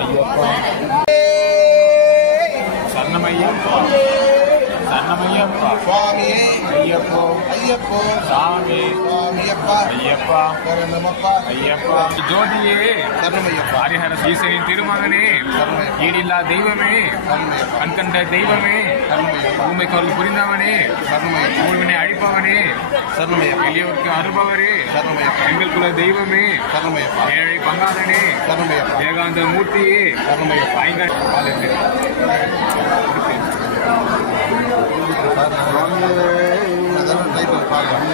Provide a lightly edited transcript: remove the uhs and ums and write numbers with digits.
ஐயப்பா சரணமையப்பா சரணமையப்பா சுவாமியே ஐயப்போ ஐயப்போ சாமி சுவாமியப்பா ஐயப்பா சரணமப்பா ஐயப்பா ஜோதியே சரணமையப்பா ஹரிஹர ஈசனின் திருமகனே சரணமையப்பா ஈடில்லா தெய்வமே சரணமையப்பா கண்கண்ட தெய்வமே சரணமையப்பா ஊமைக்கு அருள் புரிந்தவனே சரணமையப்பா ஊழ்வினை அழிப்பவனே சரணமையப்பா எளியோருக்கு அருபவரே சரணமையப்பா எங்கள் குல தெய்வமே சரணமையப்பா ஏழை பங்காளனே சரணமையப்பா ஏகாந்த மூர்த்தியே சரணமையப்பா டைட்டில் பாருங்க